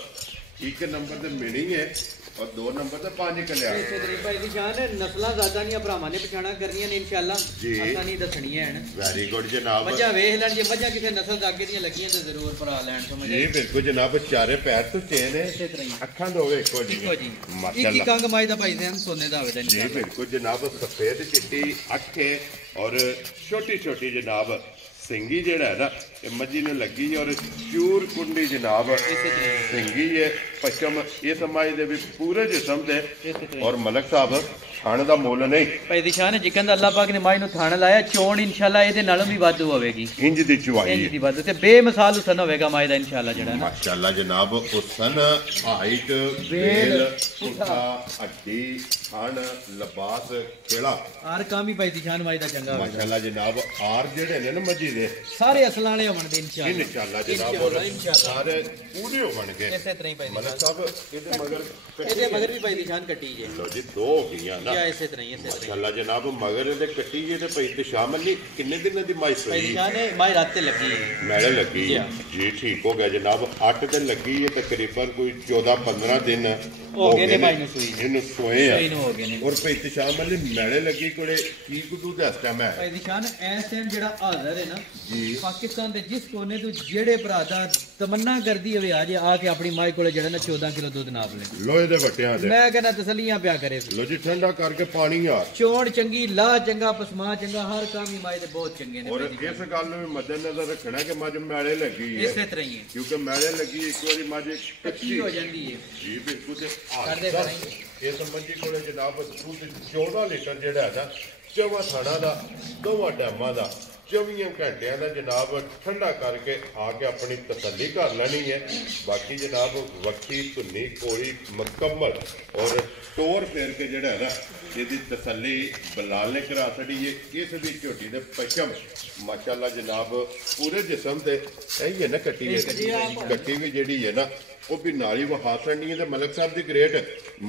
ਇੱਕ ਨੰਬਰ ਤੇ ਮਿਣੀ ਹੈ ਔਰ 2 ਨੰਬਰ ਤੇ 5 ਕਲਿਆ ਇਸੇ ਤਰੀਕੇ ਭਾਈ ਨਿਸ਼ਾਨ ਨਸਲਾਂ ਜ਼ਾਤਾਂ ਦੀਆਂ ਭਰਾਵਾਂ ਨੇ ਪਛਾਣਾ ਕਰਨੀਆਂ ਨੇ ਇਨਸ਼ਾਅੱਲਾ ਅਸਾਂ ਨਹੀਂ ਦੱਸਣੀਆਂ ਹਨ ਵੈਰੀ ਗੁੱਡ ਜਨਾਬ ਮੱਝਾਂ ਵੇਖ ਲੈਣ ਜੇ ਮੱਝਾਂ ਕਿਸੇ ਨਸਲ ਦਾਗੇ ਦੀਆਂ ਲੱਗੀਆਂ ਤੇ ਜ਼ਰੂਰ ਭਰਾ ਲੈਣ ਸਮਝ ਜੀ ਬਿਲਕੁਲ ਜਨਾਬ ਚਾਰੇ ਪੈਰ ਤੋਂ ਚੇਨ ਹੈ ਇਸੇ ਤਰ੍ਹਾਂ ਹੀ ਅੱਖਾਂ ਦੋਵੇਂ ਇੱਕੋ ਜੀ ਮਾਸ਼ਾਅੱਲਾ ਇੱਕ ਕੰਗ ਮਾਈ ਦਾ ਭਾਈ ਦੇ ਸੋਨੇ ਦਾ ਆਵੇਦਨ ਜੀ ਬਿਲਕੁਲ ਜਨਾਬ ਸਫੇਦ ਚਿੱਟੀ ਅੱਖੇ ਔਰ ਛੋਟੀ ਛੋਟੀ ਜਨਾਬ ਸਿੰਗੀ ਜਿਹੜਾ ਹੈ ਨਾ ਇਹ ਮੱਝੀ ਨੂੰ ਲੱਗੀ ਔਰ ਚੂਰ ਕੁੰਡੀ ਜਨਾਬ ਸਿੰਗੀ ਹੈ ਪਛਮ ਇਹ ਸਮਾਜ ਦੇ ਵੀ ਪੂਰੇ ਜਿਸਮ ਦੇ ਔਰ ਮਲਕ ਸਾਹਿਬ ਥਣ ਦਾ ਮੁੱਲ ਨਹੀਂ ਭਾਈ ਨਿਸ਼ਾਨ ਜਿਕਨ ਦਾ ਅੱਲਾਹ ਪਾਕ ਨੇ ਮਾਈ ਨੂੰ ਥਣ ਲਾਇਆ ਚੋਣ ਇਨਸ਼ਾਅੱਲਾ ਇਹਦੇ ਨਾਲੋਂ ਵੀ ਵਾਧੂ ਹੋਵੇਗੀ ਇੰਜ ਦੀ ਚੁਆਈ ਇੰਜ ਦੀ ਵਾਧੂ ਤੇ ਬੇਮਿਸਾਲ ਹੁਸਨ ਹੋਵੇਗਾ ਮਾਈ ਦਾ ਇਨਸ਼ਾਅੱਲਾ ਜਿਹੜਾ ਮਾਸ਼ਾਅੱਲਾ ਜਨਾਬ ਹੁਸਨ ਹਾਈਟ ਵੇਲ ਪੁੱਠਾ ਹੱਡੀ ਥਣ ਲਿਬਾਸ ਖੇੜਾ ਹਰ ਕੰਮ ਹੀ ਭਾਈ ਨਿਸ਼ਾਨ ਮਾਈ ਦਾ ਚੰਗਾ ਹੋਵੇਗਾ ਮਾਸ਼ਾਅੱਲਾ ਜਨਾਬ ਆਰ ਜਿਹੜੇ ਨੇ ਨਾ ਮੱਝੀ ਦੇ ਸਾਰੇ ਅਸਲਾਂ ਵਾਲੇ ਹੋਣ ਦੇ ਇਨਸ਼ਾਅੱਲਾ ਜਨਾਬ ਔਰ ਸਾਰੇ ਪੂਰੇ ਹੋਣਗੇ ਇਸੇ ਤਰ੍ਹਾਂ ਹੀ ਭਾਈ ਮਲਕ ਸਾਹਿਬ ਇਹਦੇ ਮਗਰ ਵੀ ਭਾਈ ਨਿਸ਼ਾਨ ਕੱਟੀ ਜੇ ਲੋ ਜੀ 2 ਹੋ ਗਈਆਂ ਨਾ ਇਸੇ ਤਰ੍ਹਾਂ ਹੀ ਮਾਸ਼ਾਅੱਲਾ ਜਨਾਬ ਮਗਰ ਇਹਦੇ ਕੱਟੀ ਜੇ ਤੇ ਭਾਈ ਇਤਸ਼ਾਮ ਅਲੀ ਕਿੰਨੇ ਦਿਨਾਂ ਦੀ ਮਾਈ ਭਾਈ ਸੋਈ ਨਿਸ਼ਾਨ ਮਾਈ ਰਾਤ ਤੇ ਲੱਗੀ ਮੈਲੇ ਲੱਗੀ ਜੀ ਠੀਕ ਹੋ ਗਿਆ ਜਨਾਬ 8 ਦਿਨ ਲੱਗੀ ਹੈ ਤਕਰੀਬਨ ਕੋਈ 14-15 ਦਿਨ ਹੋ ਗਏ ਨੇ ਮਾਈ ਨੂੰ ਸੂਈ ਇਹਨੂੰ ਸੋਏ ਆ ਹੋ ਗਏ ਨੇ ਔਰ ਭਾਈ ਇਤਸ਼ਾਮ ਅਲੀ ਮੈਲੇ ਲੱਗੀ ਕੋਲੇ ਕੀ ਕੁਦੂ ਦਾ ਟਾਈਮ ਹੈ ਭਾਈ ਨਿਸ਼ਾਨ ਇਸ ਟਾਈਮ ਜਿਹੜਾ ਹਾਜ਼ਰ ਹੈ ਨਾ ਜੀ ਪਾਕਿਸਤਾਨ ਦੇ ਜਿਸ ਕੋਨੇ ਤੋਂ ਜਿਹੜੇ ਭਰਾ ਦਾ ਤਮੰਨਾ ਕਰਦੀ ਹੋਵੇ ਆ ਜੇ ਆ ਕੇ ਆਪਣੀ ਮਾਈ ਕੋਲੇ ਜਿਹੜਾ ਨਾ 14 ਕਿਲੋ ਦੁੱਧ ਨਾਪ ਲੈ ਲੋਹੇ ਦੇ ਵੱਟਿਆਂ ਦੇ। ਮੈਂ ਕਹਿੰਦਾ ਤਸੱਲੀਆਂ ਪਿਆ ਕਰੇ ਲੋ ਜੀ ਠੰਡਾ ਕਰਕੇ ਪਾਣੀ ਆ ਚੋਣ ਚੰਗੀ ਲਾ ਚੰਗਾ ਪਸਮਾ ਚੰਗਾ ਹਰ ਕੰਮ ਹੀ ਮਾਈ ਦੇ ਬਹੁਤ ਚੰਗੇ ਨੇ। ਔਰ ਇਸ ਗੱਲ ਨੂੰ ਵੀ ਮੱਦੇਨਜ਼ਰ ਰੱਖਣਾ ਕਿ ਮੱਝ ਮੈਲੇ ਲੱਗੀ ਹੈ, ਇਸੇ ਤਰ੍ਹਾਂ ਹੀ ਹੈ ਕਿਉਂਕਿ ਮੈਲੇ ਲੱਗੀ ਇੱਕ ਵਾਰੀ ਮੱਝ ਕੱਚੀ ਹੋ ਜਾਂਦੀ ਹੈ ਜੀ ਬਿਲਕੁਲ। ਤੇ ਕਰਦੇ ਕਰਾਂਗੇ ਇਸ ਮੰਜੀ ਕੋਲੇ ਜਨਾਬ ਦੁੱਧ 14 ਲੀਟਰ ਜਿਹੜਾ ਹੈ ਨਾ ਚੌਵਾਂ ਥਾਣਾ ਦਾ ਦੋਵਾਂ ਟਾਈਮਾਂ ਦਾ 24 ਘੰਟਿਆਂ ਦਾ ਜਨਾਬ ਠੰਡਾ ਕਰਕੇ ਆ ਕੇ ਆਪਣੀ ਤਸੱਲੀ ਕਰ ਲੈਣੀ ਹੈ। ਬਾਕੀ ਜਨਾਬ ਵੱਖੀ ਧੁੰਨੀ ਕੋਲੀ ਮੁਕੰਮਲ ਔਰ ਟੋਰ ਫੇਰ ਕੇ ਜਿਹੜਾ ਹੈ ਨਾ ਇਹਦੀ ਤਸੱਲੀ ਬਲਾਲ ਨੇ ਕਰਾ ਛੜੀ ਹੈ। ਇਸ ਦੀ ਝੋਟੀ ਦੇ ਪਸ਼ਮ ਮਾਸ਼ਾਅੱਲਾ ਜਨਾਬ ਪੂਰੇ ਜਿਸਮ ਤੇ ਇਹੀ ਹੈ ਨਾ ਕੱਟੀ ਵੀ ਜਿਹੜੀ ਹੈ ਨਾ ਉਹ ਵੀ ਨਾਲੀ ਵਹਾ ਛੜਨੀ ਹੈ। ਤੇ ਮਲਕ ਸਾਹਿਬ ਦੀ ਗ੍ਰੇਟ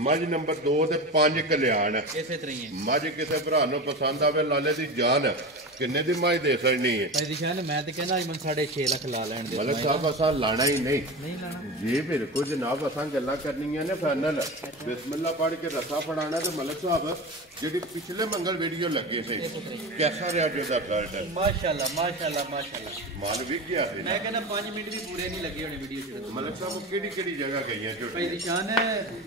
ਮੱਝ ਨੰਬਰ 2 ਤੇ 5 ਕਲਿਆਣ ਇਸੇ ਤਰ੍ਹਾਂ ਹੀ ਹੈ। ਮੱਝ ਕਿਸੇ ਭਰਾ ਨੂੰ ਪਸੰਦ ਆਵੇ ਲਾਲੇ ਦੀ ਜਾਨ ਕਿੰਨੇ ਦੀ ਮੱਝ ਦੇ ਸਕਣੀ ਹੈ ਭਾਈ ਦਿਸ਼ਾਨ ਮੈਂ ਤੇ ਕਹਿੰਦਾ ਮਨ 6.5 ਲੱਖ ਲਾ ਲੈਣ ਦੇ ਮਲਕ ਸਾਹਿਬ ਅਸਾਂ ਲਾਣਾ ਹੀ ਨਹੀਂ ਲਾਣਾ ਜੀ ਬਿਲਕੁਲ ਜਨਾਬ ਅਸਾਂ ਗੱਲਾਂ ਕਰਨੀਆਂ ਨੇ ਫਾਈਨਲ ਬਿਸਮਿਲ੍ਲਾ ਪੜ੍ਹ ਕੇ ਰਸਾ ਫੜਾਣਾ ਤੇ ਮਲਕ ਸਾਹਿਬ ਜਿਹੜੀ ਪਿਛਲੇ ਮੰਗਲ ਵੀਡੀਓ ਲੱਗੇ ਸੀ ਕਿਹਦਾ ਰਿਹਾ ਜਿਹਦਾ ਰਿਜ਼ਲਟ ਮਾਸ਼ਾਅੱਲਾ ਮਾਸ਼ਾਅੱਲਾ ਮਾਸ਼ਾਅੱਲਾ ਮਾਲ ਵਿਕ ਗਿਆ ਸੀ ਮੈਂ ਕਹਿੰਦਾ 5 ਮਿੰਟ ਵੀ ਪੂਰੇ ਨਹੀਂ ਲੱਗੇ ਹੋਣੇ ਵੀਡੀਓ ਚ। ਮਲਕ ਸਾਹਿਬ ਕਿਹੜੀ ਜਗ੍ਹਾ ਗਈਆਂ ਭਾਈ ਝੋਟੀ ਦਿਸ਼ਾਨ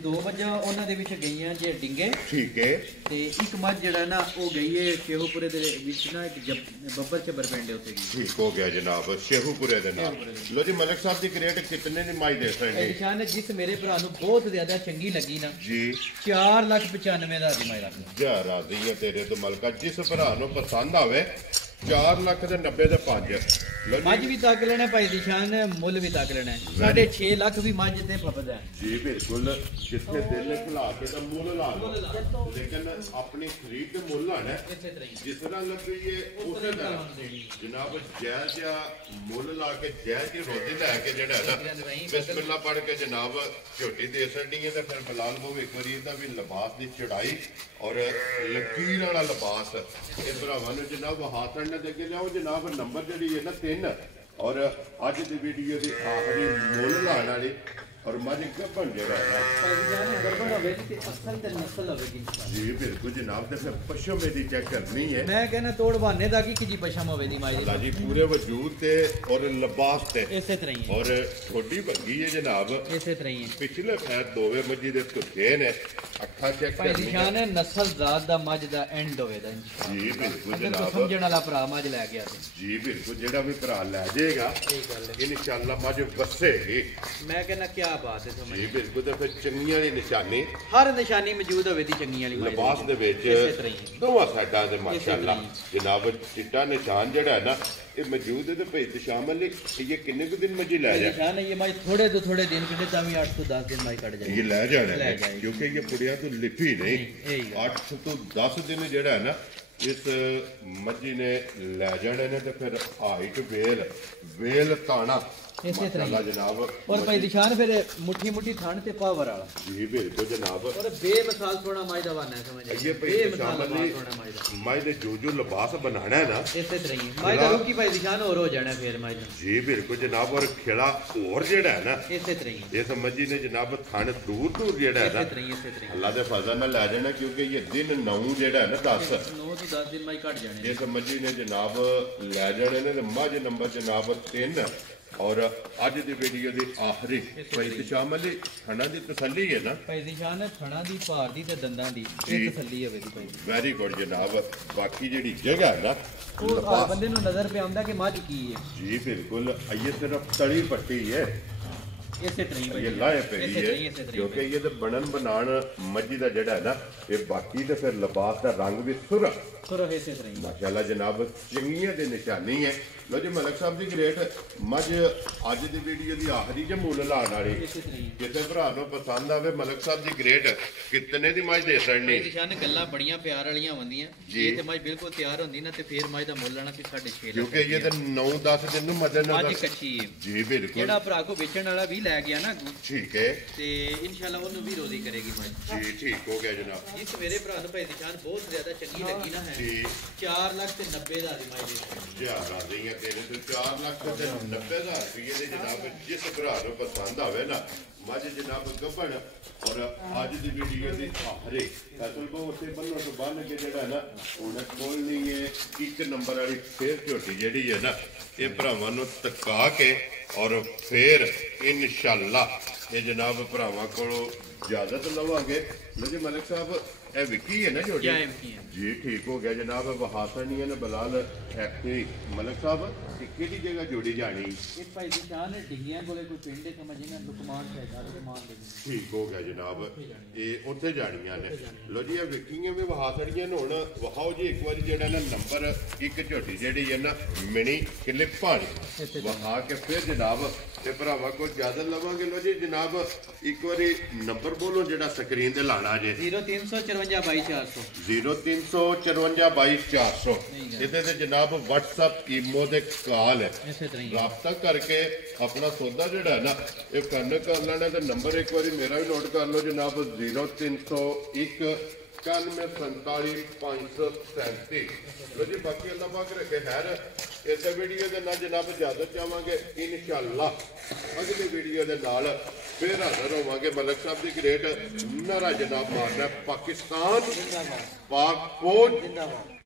2 ਵਜੇ ਉਹਨਾਂ ਦੇ ਵਿੱਚ ਗਈਆਂ ਜੇ ਡਿੰਗੇ ਠੀਕ ਹੈ ਤੇ ਇੱਕ ਮੱਝ ਜਿਹੜਾ ਨਾ ਉਹ ਗਈ ਹੈ ਸ਼ੇਹੂਪੁਰੇ ਦੇ ਵਿੱਚ ਨਾ ਇੱਕ ਬੱਬਰ ਚੱਬਰ ਪਿੰਡ ਹੈ ਉੱਥੇ ਗਈ। ਠੀਕ ਹੋ ਗਿਆ ਜਨਾਬ ਸ਼ੇਹੂਪੁਰੇ ਦੇ ਨਾਲ। ਲੋ ਜੀ ਮਲਕ ਸਾਹਿਬ ਦੀ ਗ੍ਰੇਟ ਕਿਤਨੇ ਦੀ ਮਾਈ ਦੇ ਸਕਦੇ ਦਿਸ਼ਾਨ ਜਿਸ ਮੇਰੇ ਭਰਾ ਨੂੰ ਬਹੁਤ ਜ਼ਿਆਦਾ ਚੰਗੀ ਲੱਗੀ ਨਾ ਜੀ 4,95,000 ਦਾ ਦੀ ਮਾਈ ਰੱਖ ਜਾ ਰਾਜ਼ੀ ਹੈ ਤੇਰੇ ਤੋਂ ਮਲਕਾ ਜਿਸ ਭਰਾ ਨੂੰ ਪਸੰਦ ਆਵੇ 4,90,000 ਦੇ 5 ਮੱਝ ਵੀ ਤੱਕ ਲੈਣਾ ਭਾਈ ਦਿਸ਼ਾਨ ਮੁੱਲ ਵੀ ਤੱਕ ਲੈਣਾ 6.5 ਲੱਖ ਵੀ ਮੱਝ ਤੇ ਫਪਦਾ ਹੈ ਜੀ ਬਿਲਕੁਲ ਜਿੱਥੇ ਦਿਲ ਖਿਲਾ ਕੇ ਤਾਂ ਮੁੱਲ ਲਾ ਲਓ ਲੇਕਿਨ ਆਪਣੀ ਖਰੀਦ ਤੇ ਮੁੱਲ ਆਣਾ ਇਸੇ ਤਰ੍ਹਾਂ ਹੀ ਜਿਸ ਤਰ੍ਹਾਂ ਲੱਗੀ ਉਸੇ ਤਰ੍ਹਾਂ ਜਨਾਬ ਜਾਇਜ਼ ਜਿਹਾ ਮੁੱਲ ਲਾ ਕੇ ਜਾਇਜ਼ ਦੀ ਰੋਟੀ ਲੈ ਕੇ ਜਿਹੜਾ ਹੈ ਨਾ ਬਿਸਮਿਲ੍ਲਾ ਪੜ੍ਹ ਕੇ ਜਨਾਬ ਝੋਟੀ ਦੇ ਸਕਣੀ ਹੈ ਤੇ ਫਿਰ ਬਲਾਲ ਨੂੰ ਇੱਕ ਵਾਰੀ ਇਹਦਾ ਵੀ ਲਿਬਾਸ ਦੀ ਚੜਾਈ ਔਰ ਲਕੀਰ ਵਾਲਾ ਲਿਬਾਸ ਇਹ ਭਰਾਵਾਂ ਨੂੰ ਜਨਾਬ ਹਾਥਣ ਨੇ ਦੇ ਕੇ ਲਿਆਓ ਜਨਾਬ ਨੰਬਰ ਜਿਹੜੀ ਹੈ ਨਾ 3 ਔਰ ਅੱਜ ਦੀ ਵੀਡੀਓ ਦੀ ਆਖਰੀ ਮੁੱਲ ਲਾਣ ਵਾਲੀ ਔਰ ਮੱਝ ਗੱਭਣ ਜਿਹੜਾ ਹੈ ਗਰਬਨ ਹੋਵੇ ਤੇ ਅਸਲ ਤੇ ਨਸਲ ਹੋਵੇਗੀ ਜੀ ਬਿਲਕੁਲ ਜਨਾਬ ਤੇ ਫਿਰ ਪਸ਼ਮ ਇਹਦੀ ਚੈੱਕ ਕਰਨੀ ਹੈ। ਮੈਂ ਕਹਿੰਦਾ ਤੋੜ ਬਹਾਨੇ ਦਾ ਕੀ ਜੀ ਪਸ਼ਮ ਹੋਵੇ ਦੀ ਮਾਈ ਅੱਲਾ ਜੀ ਪੂਰੇ ਵਜੂਦ ਤੇ ਔਰ ਲਿਬਾਸ ਤੇ ਇਸੇ ਤਰ੍ਹਾਂ ਹੀ ਔਰ ਥੋੜੀ ਵੱਗੀ ਹੈ ਜਨਾਬ ਇਸੇ ਤਰ੍ਹਾਂ ਹੀ ਪਿਛਲੇ ਫੈਰ ਦੋਵੇਂ ਮੱਝੀ ਦੇ ਧੁੱਤੇ ਨੇ ਅੱਖਾਂ ਚੈੱਕ ਭਾਈ ਕਰਨੀ ਨਿਸ਼ਾਨ ਹੈ ਨਸਲ ਜ਼ਾਤ ਦਾ ਮੱਝ ਦਾ ਐਂਡ ਹੋਵੇ ਦਾ ਜੀ ਬਿਲਕੁਲ ਅਗਰ ਜਨਾਬ ਸਮਝਣ ਵਾਲਾ ਭਰਾ ਮੱਝ ਲੈ ਗਿਆ ਤੇ ਜੀ ਬਿਲਕੁਲ ਜਿਹੜਾ ਵੀ ਭਰਾ ਲੈ ਜਾਏਗਾ ਇਹ ਗੱਲ ਹੈ ਇਨਸ਼ਾਅੱਲਾ ਮੱਝ ਵਸੇਗੀ। ਮੈਂ ਕਹਿੰਦਾ ਕੀ ਬਾਤ ਹੈ ਸਮਝ ਜੀ ਬਿਲਕੁਲ ਤੇ ਫਿਰ ਚੰਗੀਆਂ ਦੀ ਨਿਸ਼ਾਨੀ ਹਰ ਨਿਸ਼ਾਨੀ ਮੌਜੂਦ ਹੋਵੇ ਦੀ ਚੰਗੀ ਵਾਲੀ ਮਾਈ ਲਿਬਾਸ ਦੇ ਵਿੱਚ ਇਸੇ ਤਰ੍ਹਾਂ ਹੀ ਦੋਵਾਂ ਸਾਈਡਾਂ ਤੇ ਮਾਸ਼ਾਅੱਲਾ ਜਨਾਬ ਚਿੱਟਾ ਨਿਸ਼ਾਨ ਜਿਹੜਾ ਹੈ ਨਾ ਇਹ ਮੌਜੂਦ ਹੈ ਤੇ ਭਈ ਤੇ ਸ਼ਾਮਲ ਇਹ ਕਿੰਨੇ ਕੁ ਦਿਨ ਮੱਝੀ ਲੈ ਜਾ ਨਿਸ਼ਾਨ ਹੈ ਇਹ ਮਾਈ ਥੋੜੇ ਤੋਂ ਥੋੜੇ ਦਿਨ ਕਿਤੇ ਤਾਂ ਵੀ 8 ਤੋਂ 10 ਦਿਨ ਮਾਈ ਕੱਢ ਜਾਏ ਇਹ ਲੈ ਜਾਣਾ ਲੈ ਹੈ ਜਾਏਗੀ। ਕਿਉਂਕਿ ਇਹ ਪੁੜਿਆਂ ਤੋਂ ਲਿਪੀ ਨਹੀਂ ਇਹੀ ਗੱਲ। 8 ਤੋਂ 10 ਦਿਨ ਜਿਹੜਾ ਹੈ ਨਾ ਇਸ ਮੱਝੀ ਨੇ ਲੈ ਜਾਣੇ ਨੇ ਤੇ ਫਿਰ ਹਾਈਟ ਵੇਲ ਤਾਣਾ ਇਸੇ ਤਰ੍ਹਾਂ ਹੀ। ਮਾਸ਼ਾਅੱਲਾ ਜਨਾਬ ਔਰ ਭਾਈ ਦਿਸ਼ਾਨ ਫਿਰ ਮੁੱਠੀ ਥਣ ਤੇ ਪਾਵਰ ਵਾਲਾ ਜੀ ਬਿਲਕੁਲ ਜਨਾਬ ਔਰ ਬੇਮਿਸਾਲ ਸੋਹਣਾ ਮਾਈ ਦਾ ਬਣਾ ਹੈ ਸਮਝ ਇਹ ਭਈ ਬੇਮਿਸਾਲ ਸ਼ਾਮਲ ਸੋਹਣਾ ਮਾਈ ਦਾ ਮਾਈ ਦੇ ਜੋ ਲਿਬਾਸ ਬਣਾਣਾ ਹੈ ਨਾ ਇਸੇ ਤਰ੍ਹਾਂ ਹੀ ਮਾਈ ਦਾ ਰੂਕੀ ਭਾਈ ਦਿਸ਼ਾਨ ਹੋਰ ਹੋ ਜਾਣਾ ਫਿਰ ਮਾਈ ਦਾ ਜੀ ਬਿਲਕੁਲ ਜਨਾਬ ਔਰ ਖੇੜਾ ਹੋਰ ਜਿਹੜਾ ਹੈ ਨਾ ਇਸੇ ਤਰ੍ਹਾਂ ਹੀ ਇਸ ਮੱਝੀ ਨੇ ਜਨਾਬ ਥਣ ਦੂਰ ਜਿਹੜਾ ਹੈ ਨਾ ਇਸੇ ਤਰ੍ਹਾਂ ਹੀ ਇਸੇ ਤਰ੍ਹਾਂ ਅੱਲਾ ਦੇ ਫਜ਼ਲ ਨਾਲ ਲੈ ਜਾਣਾ ਕਿਉਂਕਿ ਇਹ ਦਿਨ 9 ਜਿਹੜਾ ਹੈ ਨਾ 10 9 ਤੋਂ 10 ਦਿਨ ਮਾਈ ਕੱਢ ਜਾਣੇ ਇਸ ਮੱਝੀ ਨੇ ਜਨਾਬ ਲੈ ਜਾਣੇ ਨੇ ਤੇ ਮੱਝ ਨੰਬਰ ਜਨਾਬ 3 ਔਰ ਅੱਜ ਦੀ ਵੀਡੀਓ ਦੀ ਆਖਰੀ ਭਾਈ ਸ਼ਾਮਲ ਖਾਣਾ ਦੀ ਤਸੱਲੀ ਹੈ ਨਾ ਭਾਈ ਦਿਸ਼ਾਨ ਥਣਾ ਦੀ ਭਾਰ ਦੀ ਤੇ ਦੰਦਾਂ ਦੀ ਜੀ। ਇਹ ਤਸੱਲੀ ਹੋਵੇ ਦੀ ਭਾਈ ਵੈਰੀ ਗੁੱਡ ਜਨਾਬ ਬਾਕੀ ਜਿਹੜੀ ਜਗ੍ਹਾ ਹੈ ਨਾ ਉਹ ਲਿਬਾਸ- ਬੰਦੇ ਨੂੰ ਨਜ਼ਰ ਪਿਆ ਆਉਂਦਾ ਕਿ ਮੱਝ ਕੀ ਹੈ ਜੀ ਬਿਲਕੁਲ ਇਹ ਸਿਰਫ ਤਲੀ ਪੱਟੀ ਹੈ ਇਸੇ ਤਰ੍ਹਾਂ ਹੀ ਭਾਈ ਇਹ ਲਾਏ ਪਈ ਇਸੇ ਤਰ੍ਹਾਂ ਹੀ, ਹੈ ਇਸੇ ਤਰ੍ਹਾਂ ਹੀ ਕਿਉਂਕਿ ਇਹ ਤੇ ਬਣਨ ਬਣਾਣ ਮੱਝੀ ਦਾ ਜਿਹੜਾ ਹੈ ਨਾ ਇਹ ਬਾਕੀ ਤੇ ਫਿਰ ਲਿਬਾਸ ਦਾ ਰੰਗ ਵੀ ਸੁਰਾ ਕਰੋ ਇਸੇ ਤਰ੍ਹਾਂ ਹੀ ਮਾਸ਼ਾਅੱਲਾ ਜਨਾਬ ਚੰਗੀਆਂ ਦੀ ਨਿਸ਼ਾਨੀ ਹੈ। ਲੋ ਜੀ ਮਲਕ ਸਾਹਿਬ ਦੀ ਗ੍ਰੇਟ ਮੱਝ ਅੱਜ ਦੀ ਵੀਡੀਓ ਦੀ ਆਖਰੀ ਜੇ ਮੁੱਲ ਲਾਣ ਵਾਲੀ ਇਸੇ ਤਰ੍ਹਾਂ ਹੀ ਕਿਸੇ ਭਰਾ ਨੂੰ ਪਸੰਦ ਆਵੇ ਮਲਕ ਸਾਹਿਬ ਦੀ ਗ੍ਰੇਟ ਕਿਤਨੇ ਦੀ ਮੱਝ ਦੇ ਸਕਣੀ ਭਾਈ ਦਿਸ਼ਾਨ ਗੱਲਾਂ ਬੜੀਆਂ ਪਿਆਰ ਵਾਲੀਆਂ ਹੁੰਦੀਆਂ ਜੀ। ਇਹ ਤੇ ਮੱਝ ਬਿਲਕੁਲ ਤਿਆਰ ਹੁੰਦੀ ਨਾ ਤੇ ਫੇਰ ਮੱਝ ਦਾ ਮੁੱਲ ਲੈਣਾ ਸੀ 6.5 ਲੱਖ ਕਿਉਂਕਿ ਇਹ ਤੇ 9-10 ਦਿਨ ਨੂੰ ਮੱਝ ਮੱਝ ਨਜ਼ਰ ਕੱਚੀ ਹੈ ਜੀ ਬਿਲਕੁਲ ਜਿਹੜਾ ਭਰਾ ਕੋ ਵੇਚਣ ਵਾਲਾ ਵੀ ਲੈ ਗਿਆ ਨਾ ਅੱਗੋਂ, ਠੀਕ ਹੈ ਤੇ ਇਨਸ਼ਾਅੱਲਾ ਉਹਨੂੰ ਵੀ ਰੋਜ਼ੀ ਕਰੇਗੀ ਮੱਝ ਜੀ ਠੀਕ ਹੋ ਗਿਆ ਜਨਾਬ ਜਿਸ ਮੇਰੇ ਭਰਾ ਨੂੰ ਭਾਈ ਦਿਸ਼ਾਨ ਬਹੁਤ ਜ਼ਿਆਦਾ ਚੰਗੀ ਲੱਗੀ ਨਾ ਹੈ ਜੀ 4 ਲੱਖ ਤੇ 90,000 ਦੀ ਮਾਈਲੇਜ ਜਿਆਦਾ ਰਹੀਆਂ ਤੇਰੇ ਤੇ 4 ਲੱਖ ਤੇ 90,000 ਰੁਪਏ ਦੇ ਜਨਾਬ ਜਿਸ ਭਰਾ ਨੂੰ ਪਸੰਦ ਆਵੇ ਨਾ ਮੱਝ ਜਨਾਬ ਗੱਭਣ ਔਰ ਅੱਜ ਦੀ ਵੀਡੀਓ ਦੇ ਆਖਰੇ ਅਸਲ ਕੋ ਉੱਥੇ ਬੰਨੋ ਤੋਂ ਬੰਨ ਕੇ ਜਿਹੜਾ ਨਾ ਹੁਣ ਕੋਲ ਨਹੀਂ ਹੈ 1 ਨੰਬਰ ਵਾਲੀ ਫੇਰ ਝੋਟੀ ਜਿਹੜੀ ਹੈ ਨਾ ਇਹ ਭਰਾਵਾਂ ਨੂੰ ਤਕਾ ਕੇ ਔਰ ਫੇਰ ਇਨਸ਼ਾਅੱਲਾ ਇਹ ਜਨਾਬ ਭਰਾਵਾਂ ਕੋਲੋਂ ਇਜਾਜ਼ਤ ਲਵਾਂਗੇ ਜੀ ਮਲਿਕ ਸਾਹਿਬ ਇਹ ਵਿਕੀ ਹੈ ਨਾ ਝੋਟੀ ਜੀ ਠੀਕ ਹੋ ਗਿਆ ਜਨਾਬ ਵਹਾਸਨੀ ਹੈ ਬਲਾਲ ਐਕਟਰੀ ਮਲਿਕ ਸਾਹਿਬ ਕਿਹੜੀ ਜਗ੍ਹਾ ਜੋੜੀ ਜਾਣੀ ਇਹ ਭਾਈ ਨਿਸ਼ਾਨ ਡਿੱਗੀਆਂ ਕੋਲੇ ਕੋਈ ਪਿੰਡ ਹੈ ਸਮਝ ਨਾ ਲੁਕਮਾਨ ਸ਼ਹਿਜ਼ਾਦ ਲੁਕਮਾਨ ਦੇ ਠੀਕ ਹੋ ਗਿਆ ਜਨਾਬ ਇਹ ਉੱਥੇ ਜਾਣੀਆਂ ਨੇ ਲੋ ਜੀ ਇਹ ਵਿਕੀਆਂ ਵੀ ਵਹਾਸੜੀਆਂ ਨੇ ਹੁਣ ਵਹਾਓ ਜੀ ਇੱਕ ਵਾਰੀ ਜਿਹੜਾ ਨਾ ਨੰਬਰ ਇੱਕ ਝੋਟੀ ਜਿਹੜੀ ਹੈ ਨਾ ਮਿਣੀ ਕਲਿੱਪ ਪਾਣੀ ਵਹਾ ਕੇ ਫਿਰ ਜਨਾਬ ਤੇ ਭਰਾਵਾਂ ਕੋਲ ਇਜਾਜ਼ਤ ਲਵਾਂਗੇ ਲੋ ਜੀ ਜਨਾਬ ਇੱਕ ਵਾਰੀ ਨੰਬਰ ਬੋਲੋ ਜਿਹੜਾ ਸਕਰੀਨ ਤੇ ਲਾਣਾ ਜੇ 0354 035422400 ਇਹਦੇ ਤੇ ਜਨਾਬ WhatsApp ਈਮੋ ਦੇ ਕਾਲ ਹੈ ਰਾਬਤਾ ਕਰਕੇ ਆਪਣਾ ਸੌਦਾ ਜਿਹੜਾ ਹੈ ਨਾ ਇਹ ਕਰ ਲੈਣਾ ਤੇ ਨੰਬਰ ਇੱਕ ਵਾਰੀ ਮੇਰਾ ਵੀ ਨੋਟ ਕਰ ਲਓ ਜਨਾਬ 0301 9147 ਲੋ ਜੀ ਬਾਕੀ ਅੱਲਾਹ ਪਾਕ ਰੱਖੇ ਖੈਰ ਇਸੇ ਵੀਡੀਓ ਦੇ ਨਾਲ ਜਨਾਬ ਇਜਾਜ਼ਤ ਚਾਹਾਂਗੇ ਇਨਸ਼ਾਅੱਲਾ ਅਗਲੀ ਵੀਡੀਓ ਦੇ ਨਾਲ ਫਿਰ ਹਾਜ਼ਰ ਹੋਵਾਂਗੇ ਮਲਿਕ ਸਾਹਿਬ ਦੀ ਗ੍ਰੇਟ ਨਾਰਾ ਜਨਾਬ ਮਾਰਨਾ ਪਾਕਿਸਤਾਨ ਪਾਕ ਫੌਜ